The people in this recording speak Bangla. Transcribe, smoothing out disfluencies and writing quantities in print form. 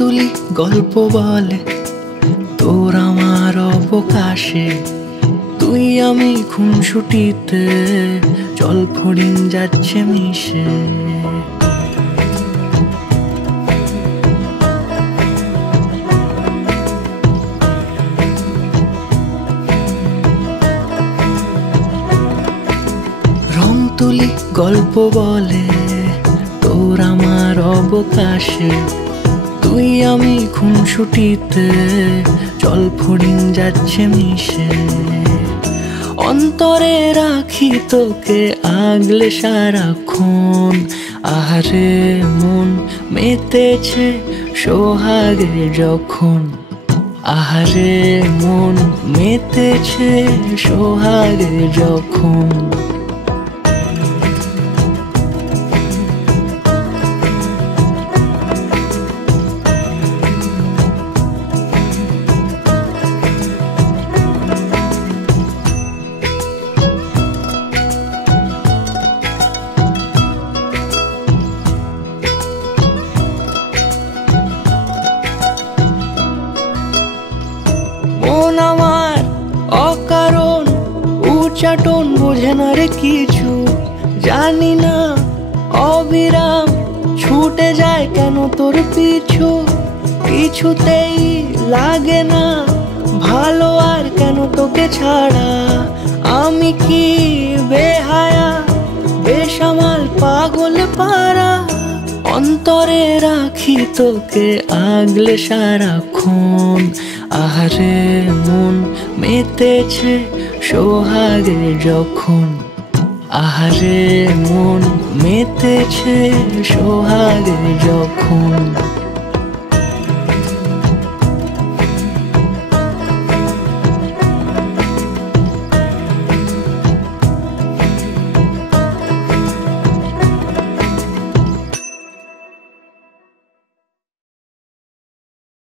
তুলি গল্প বলে তোর আমার অবকাশে, তুই আমি খুনসুটিতে জল ফড়িং যাচ্ছে মিশে। রং তুলি গল্প বলে তোর আমার অবকাশে, তুই আমি খুনসুটিতে জল ফড়িং যাচ্ছে মিশে। অন্তরে রাখি তোকে আগলে সারাক্ষণ, আহারে মন মেতেছে সোহাগে যখন, আহারে মন মেতেছে সোহাগে যখন। মন আমার অকারণ উচ্চাটন বোঝে না রে কিছু, জানি না অবিরাম ছুটে যায় কেন তোর পিছু। কিছুতেই লাগে না ভালো আর কেন তোকে ছাড়া, আমি কি বেহায়া বেসামাল পাগল পারা। অন্তরে রাখি তোকে আগলে সারাক্ষণ, আহারে মন মেতেছে সোহাগে যখন, আহারে মন মেতেছে সোহাগে যখন।